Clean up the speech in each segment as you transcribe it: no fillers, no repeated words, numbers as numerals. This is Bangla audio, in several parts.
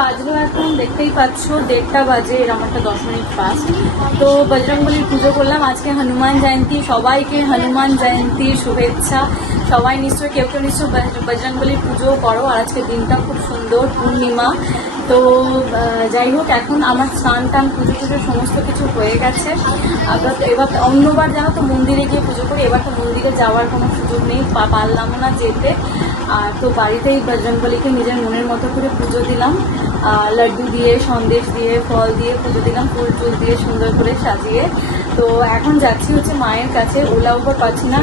বাজলো এখন দেখতেই পাচ্ছ 1:30 বাজে, এরকম একটা 10 মিনিট ফাস্ট। তো বজরংবলির পুজো করলাম। আজকে হনুমান জয়ন্তী, সবাইকে হনুমান জয়ন্তীর শুভেচ্ছা। সবাই নিশ্চয়ই কেউ কেউ নিশ্চয় বজরংবলির পুজোও করো। আর আজকের দিনটা খুব সুন্দর, পূর্ণিমা। তো যাই হোক, এখন আমার স্নান টান পুজো টুজো সমস্ত কিছু হয়ে গেছে। এবার অন্যবার জানো তো মন্দিরে গিয়ে পুজো করি, এবার তো মন্দিরে যাওয়ার কোনো সুযোগ নেই, পারলামও না যেতে। আর তো বাড়িতেই বজরংবলিকে নিজের মনের মতো করে পুজো দিলাম, লাড্ডু দিয়ে, সন্দেশ দিয়ে, ফল দিয়ে পুজো দিলাম, ফুল টুল দিয়ে সুন্দর করে সাজিয়ে। তো এখন যাচ্ছি হচ্ছে মায়ের কাছে। ওলা উবার পাচ্ছি না,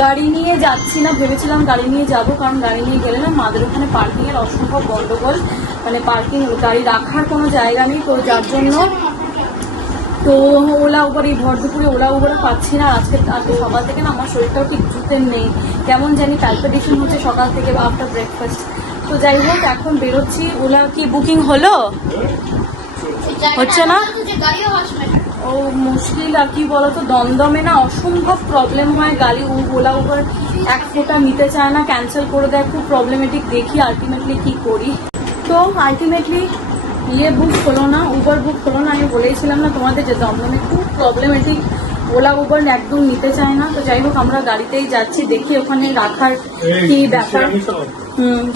গাড়ি নিয়ে যাচ্ছি না, ভেবেছিলাম গাড়ি নিয়ে যাব, কারণ গাড়ি নিয়ে গেলে না মাদের ওখানে পার্কিংয়ের অসম্ভব গন্ডগোল, মানে পার্কিং গাড়ি রাখার কোনো জায়গা নেই। তো যার জন্য তো ওলা উবার, এই ভর দুপুরে ওলা উবারও পাচ্ছি না। আজকে সকাল থেকে না আমার শরীরটাও ঠিক জুতের নেই, কেমন জানি প্যালপিটেশন হচ্ছে সকাল থেকে বা আফটার ব্রেকফাস্ট। তো যাই হোক, এখন বেরোচ্ছি। ওলা কি বুকিং হলো? হচ্ছে না, ও মুশকিল। আর কি বলতো, দমদমে না অসম্ভব প্রবলেম হয়, গাড়ি ওলা উবার এক ফোঁটা নিতে চায় না, ক্যান্সেল করে দেয়, খুব প্রবলেমেটিক। দেখি আলটিমেটলি কি করি। তো আলটিমেটলি বুক হলো না, উবার বুক হলো না। আমি বলেইছিলাম না তোমাদের যে দমদমে খুব প্রবলেমেটিক, ওলা উবার একদম নিতে চায় না। তো যাই হোক, আমরা গাড়িতেই যাচ্ছি, দেখি ওখানে রাখার কি ব্যাপার।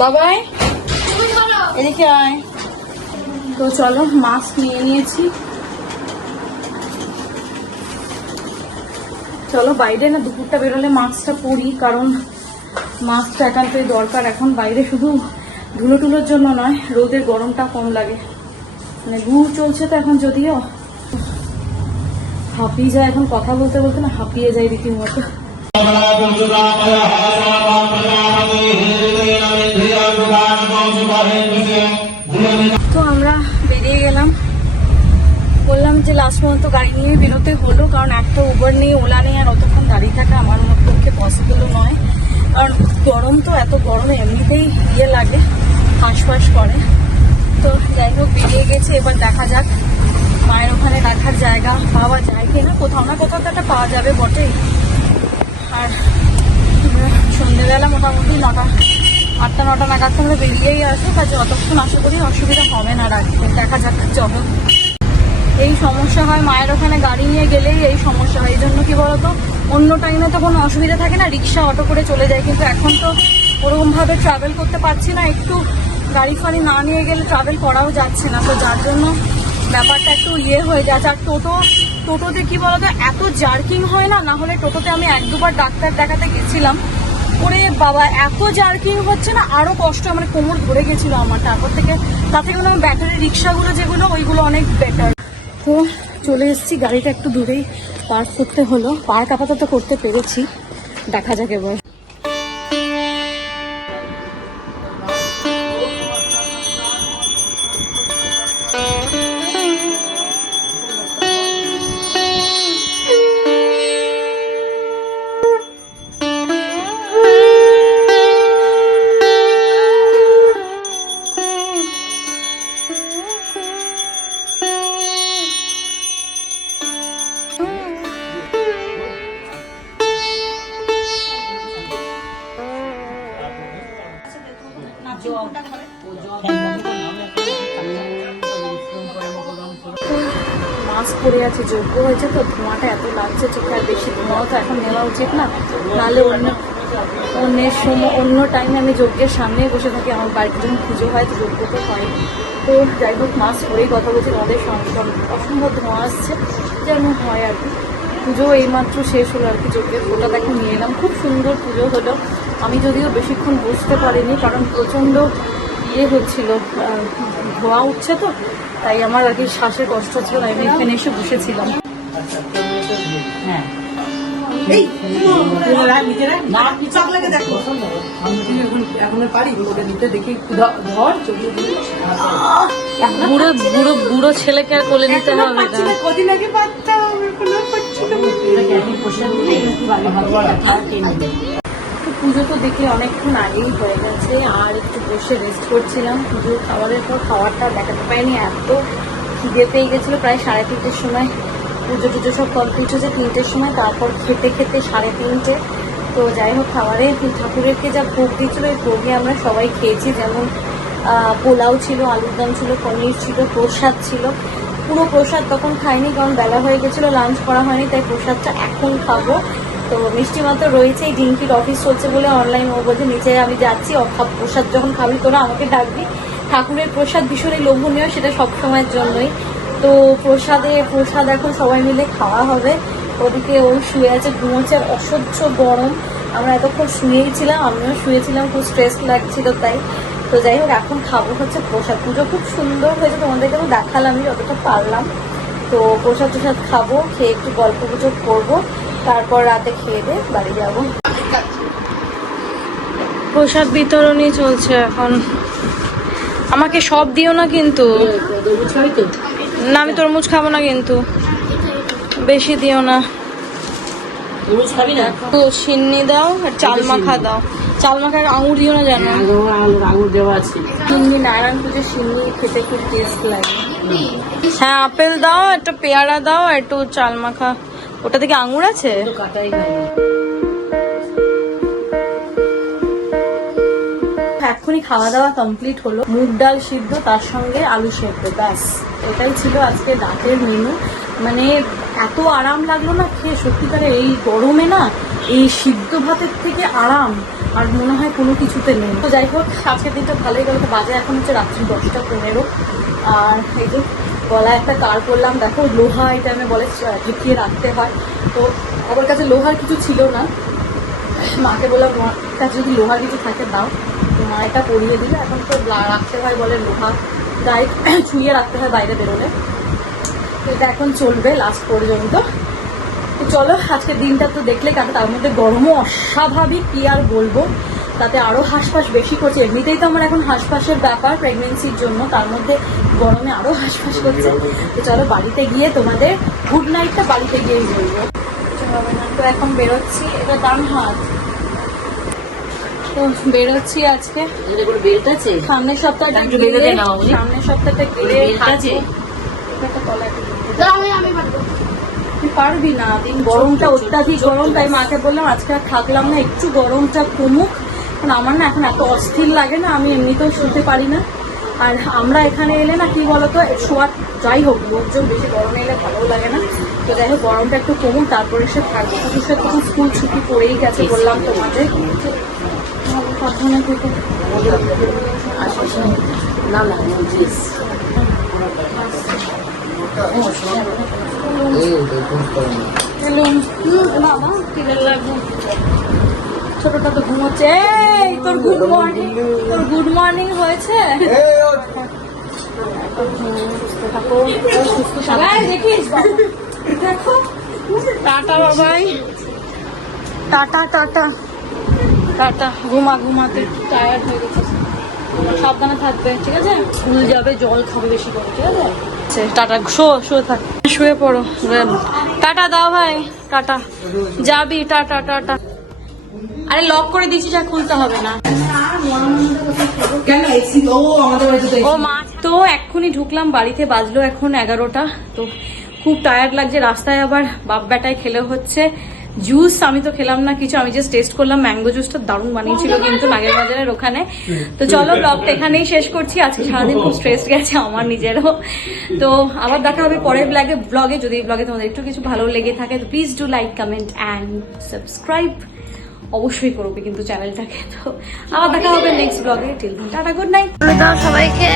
বাবাই এদিকে আয়। তো চলো, মাস্ক নিয়ে নিয়েছি, চলো বাইরে না দুপুরটা বেরোলে মাস্কটা পরি, কারণ মাস্কটা একান্তই দরকার। এখন বাইরে শুধু ধুলো টুলোর জন্য নয়, রোদের গরমটা কম লাগে, মানে লু চলছে তো এখন, যদিও হাঁপিয়ে যায়। এখন কথা বলতে বলতে না হাঁপিয়ে যায় রীতিমতো। তো আমরা বেরিয়ে গেলাম, বললাম যে লাস্ট পর্যন্ত গাড়ি নিয়ে বেরোতে হলো, কারণ একটা উবার নেই, ওলা নেই, আর অতক্ষণ দাঁড়িয়ে থাকা আমার পক্ষে পসিবলও নয়। কারণ গরম তো, এত গরমে এমনিতেই লাগে, হাঁসফাঁস করে। তো যাই হোক, বেরিয়ে গেছে। এবার দেখা যাক মায়ের ওখানে রাখার জায়গা পাওয়া যায় কিনা, কোথাও না কোথাও তো একটা পাওয়া যাবে বটেই। আর সন্ধ্যেবেলা মোটামুটি 8-9 নাগাদ আমরা বেরিয়েই আসবো, কাজে অতক্ষণ আশা করি অসুবিধা হবে না রাখতে। দেখা যাক, চলো। এই সমস্যা হয় মায়ের ওখানে গাড়ি নিয়ে গেলেই, এই সমস্যা হয়। এই জন্য কি বলতো, অন্য টাইমে তো কোনো অসুবিধা থাকে না, রিক্সা অটো করে চলে যায়, কিন্তু এখন তো ওরকমভাবে ট্রাভেল করতে পারছি না, একটু গাড়ি ফাড়ি না নিয়ে গেলে ট্রাভেল করাও যাচ্ছে না। তো যার জন্য ব্যাপারটা একটু হয়ে যাচ্ছে। আর টোটোতে কি বলতো, এত জার্কিং হয় না, না হলে টোটোতে আমি 1-2 বার ডাক্তার দেখাতে গেছিলাম, ওরে বাবা এত জার্কিং হচ্ছে না, আরো কষ্ট, আমার কোমর ধরে গেছিল আমার। তার থেকে আমার ব্যাটারি রিক্সাগুলো যেগুলো, ওইগুলো অনেক বেটার। তো চলে এসেছি, গাড়িটা একটু দূরেই পার্ক করতে হলো, পার্ক আপাতত করতে পেরেছি, দেখা যাক এবার। মাস্ক পরে আছে, যোগ্য হয়েছে তো, ধোঁয়াটা এত লাগছে চোখে, আর বেশি ধোঁয়াও তো এখন নেওয়া উচিত না, নাহলে অন্য টাইমে আমি যজ্ঞের সামনেই বসে থাকি, আমার বাড়িতে যখন পুজো হয় তো যজ্ঞ তো হয়। তো যাই হোক, মাস্ক পরেই কথা বলছি, আমাদের অসম্ভব ধোঁয়া আসছে, যেমন হয় আর কি। পুজো এইমাত্র শেষ হলো আর কি, যজ্ঞের ফোটা দেখে নিয়ে এলাম, খুব সুন্দর পুজো হলো। আমি যদিও বেশিক্ষণ বসতে পারিনি, কারণ প্রচণ্ড হচ্ছিল, ধোঁয়া উঠছে তো, তাই আমার আর কি শ্বাসের কষ্ট হচ্ছিল, আমি এখানে এসে বসেছিলাম। হ্যাঁ, বুড়ো ছেলেকে আর কোলে নিতে হবে না। পুজো তো দেখে অনেকক্ষণ আগেই হয়ে গেছে, আর একটু বসে রেস্ট করছিলাম। পুজো খাবারের পর খাবারটা দেখাতে পাইনি, এত খিদে পেয়ে গেছিলো। প্রায় 3:30-র সময় পুজো টুজো সব কমপ্লিট হয়েছে, 3টের সময়, তারপর খেতে 3:30। তো যাই হোক, খাবারে ঠাকুরেরকে যা ভোগ দিয়েছিলো, ওই ভোগে আমরা সবাই খেয়েছি। যেমন পোলাও ছিল, আলুর দম ছিল, পনির ছিল, প্রসাদ ছিল। পুরো প্রসাদ তখন খাইনি কারণ বেলা হয়ে গেছিলো, লাঞ্চ করা হয়নি, তাই প্রসাদটা এখন খাবো। তো মিষ্টি মাত্র রয়েছে, ডিঙ্কির অফিস চলছে বলে অনলাইন ও বলছে নিচে আমি যাচ্ছি, প্রসাদ যখন খাবি তোরা আমাকে ডাকবি। ঠাকুরের প্রসাদ ভীষণই লোভনীয়, সেটা সব সময়ের জন্যই। তো প্রসাদ এখন সবাই মিলে খাওয়া হবে। ওদিকে ও শুয়ে আছে, ঘুমোচ্ছে, অসহ্য গরম। আমরা এতক্ষণ শুয়েই ছিলাম, আমিও শুয়েছিলাম, খুব স্ট্রেস লাগছিল তাই। তো যাই হোক, এখন খাবো হচ্ছে প্রসাদ। পুজো খুব সুন্দর হয়েছে, তোমাদেরকে আমি দেখালাম যতটা পারলাম। তো প্রসাদ খাবো, খেয়ে একটু গল্প গুজব করবো, তারপর রাতে খেয়ে দিয়ে বাড়ি যাবো। প্রসাদ বিতরণই চলছে এখন। আমাকে সব দিও না কিন্তু। না, আমি তরমুজ খাবো না কিন্তু, বেশি দিও না। তো সিন্নি দাও আর চাল মাখা দাও। চাল মাখার আঙুর দিও না, জানো? আঙুর দেওয়া আছে। সিন্নি, নারায়ণ পুজো সিন্নি খেতে খুব টেস্ট লাগে। হ্যাঁ, আপেল দাও, একটা পেয়ারা দাও, আর একটু চাল মাখা। ওটা থেকে আঙুর আছে? এক্ষুনি খাওয়া দাওয়া কমপ্লিট হলো। মুগ ডাল সিদ্ধ, তার সঙ্গে আলু সেদ্ধ, ব্যাস এটাই ছিল আজকে রাতের মেনু। মানে এত আরাম লাগলো না খেয়ে, সত্যিকারে এই গরমে না এই সিদ্ধ ভাতের থেকে আরাম আর মনে হয় কোনো কিছুতে নেই। তো যাই হোক, আজকের দিনটা ভালোই গেল। তো বাজে এখন হচ্ছে রাত্রি 10:15। আর এই যে গলায় একটা কার করলাম, দেখো লোহা এই টাইমে বলে ঢেকিয়ে রাখতে হয়। তো আমার কাছে লোহার কিছু ছিল না, মাকে বললাম তোমার কাছে যদি লোহার কিছু থাকে দাও। তো মা এটা পরিয়ে দিলে। এখন তো রাখতে হয় বলে লোহা, গায়ে ছুঁয়ে রাখতে হয় বাইরে বেরোলে। এটা এখন চলবে লাস্ট পর্যন্ত। তো চলো, আজকের দিনটা তো দেখলে কাটে, তার মধ্যে গরমও অস্বাভাবিক, কি আর বলবো। তাতে আরও হাঁসফাঁস বেশি করছে। এমনিতেই তো আমার এখন হাঁসফাঁসের ব্যাপার প্রেগনেন্সির জন্য, তার মধ্যে গরমে আরও হাঁসফাঁস করছে। তো চলো বাড়িতে গিয়ে তোমাদের গুড নাইটটা বাড়িতে গিয়েই বলবো। তো এখন বেরোচ্ছি, এটা ডান হাত। তো বেরোচ্ছি আজকে। সামনের সপ্তাহটা গেলে তুই পারবি না, দিন গরমটা অত্যাধিক গরম, তাই মাকে বললাম আজকে আর থাকলাম না, একটু গরমটা কমুক। কারণ আমার না এখন এত অস্থির লাগে না, আমি এমনিতেও শুতে পারি না। আর আমরা এখানে এলে না কি বলতো, শোয়া যাই হোক, লোকজন বেশি গরমে এলে ভালোও লাগে না। তো যাই হোক, গরমটা একটু কমুক, তারপরে সে থাকবে। কিছু স্কুল ছুটি পড়েই গেছে বললাম তোমাদের। সাবধানে থেকে বাবা তিলের লাগবে। ছোটটা তো ঘুমোচ্ছে। এই তোর গুড মর্নিং, তোর গুড মর্নিং হয়েছে? দেখিস দেখো। টাটা বাবাই, টাটা টাটা টাটা। ঘুমাতে টায়ার্ড হয়ে গেছে। সাবধানে থাকবে, ঠিক আছে? স্কুল যাবে, জল খাবে বেশি করে, ঠিক আছে? টাটা, শুয়ে থাক, শুয়ে পড়ো। টাটা দাও ভাই, টাটা। যাবি? Tata tata. আরে লক করে দিচ্ছি, যা খুলতে হবে না। ও মা, তো এক্ষুনি ঢুকলাম বাড়িতে, বাজলো এখন 11টা। তো খুব টায়ার্ড লাগছে। রাস্তায় আবার বাপ বেটায় খেলে হচ্ছে জুস। আমি তো খেলাম না কিছু, আমি জাস্ট টেস্ট করলাম। ম্যাঙ্গো জুসটা দারুণ বানিয়েছিল কিন্তু নাগের বাজারের ওখানে। তো চলো ব্লগটা এখানেই শেষ করছি। আজকে সারাদিন খুব স্ট্রেস গেছে আমার নিজেরও। তো আবার দেখা হবে পরের ব্লগে। যদি ব্লগে তোমাদের একটু কিছু ভালো লেগে থাকে তো please do like, comment and subscribe অবশ্যই করবে কিন্তু চ্যানেলটাকে। তো আবার দেখা হবে নেক্সট ব্লগে। Till then tata, good night. সবাইকে।